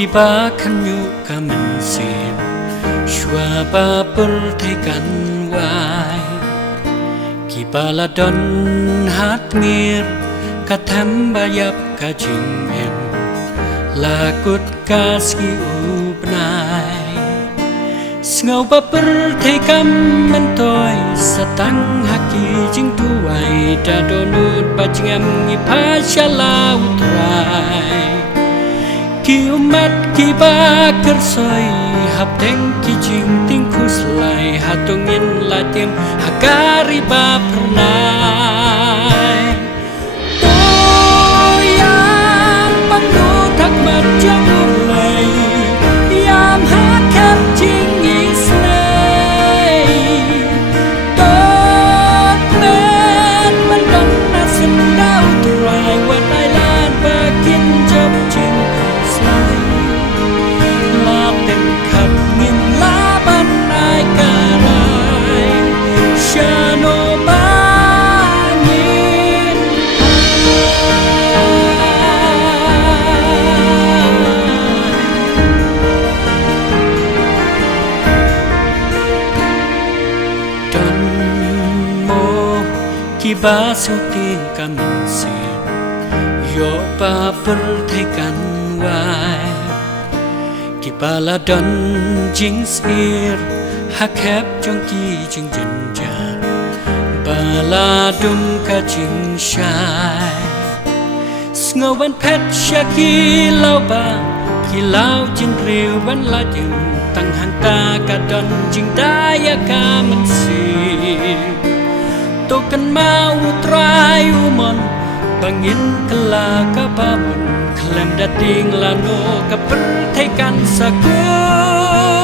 ki ba kan yu ka man sim shwa ba pur thai kan wai ki ba la don hat mir ka tham ba yap ka jing em la kut ka ski u bnai ngau ba pur thai kam man toy satang haki jing tu wai ta donut ba jingam ngi pa shala utrai ki umat ki ba kersoi hap teng ki jing ting kuslai hatungin la tim hakari ba pernai toyam pandu thak mat jang ulai yam hat khap jing ki ba su tin ka min sim yo pa per thai kan wai ki ba la don jing sir ha khap trong ki jing jen ja ba la dum ka jing shai ngô ban pet sha ki lao ba ki lao jin riu ban la jing tang han ta ka don jing da ya ka man sim tokan mau trai umon bangin kala kababun klem dating lano kaper thai kan sakur